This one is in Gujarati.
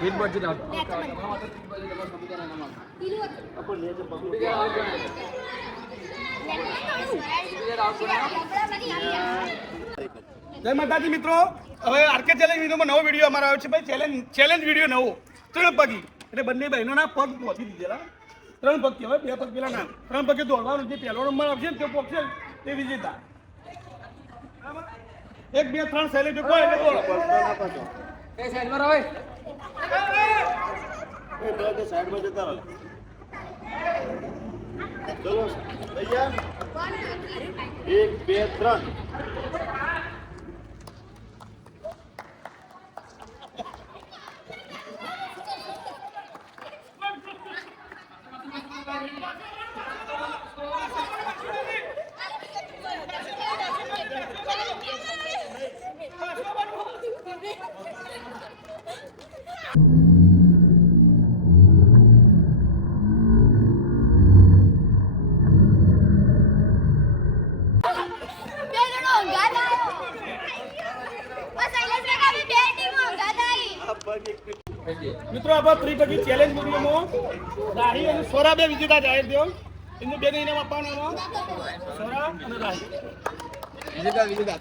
વીટ બચી જાવ જય માતાજી મિત્રો, હવે આરકે ચેલેન્જ વિડીયોમાં નવો વિડીયો અમારો આવ્યો છે ભાઈ. ચેલેન્જ વિડીયો નવો 3 પગી એટલે બંને બહેનોના પગ પહોંચી દીધેલા. 3 પગ કહેવાય, 2 પગ પેલા ના. 3 પગે દોડવાનું, જે પહેલો નંબર આવશે ને તે પહોંચશે તે વિજેતા. 1 2 3 સેલેક્ટ કોઈ એટલે બોલો એ સાઈડમાં રહો, એ બે સાઈડમાં જતા રહો. ચલો તૈયાર 1 2 3 મિત્રો આપણે 3 પગી ચેલેન્જ વિડીયોમાં રાહી અને સોરા બે વિજેતા જાહેર થયો. એમને બે ઇનામ આપવાના સોરા અને રાહી વિજેતા.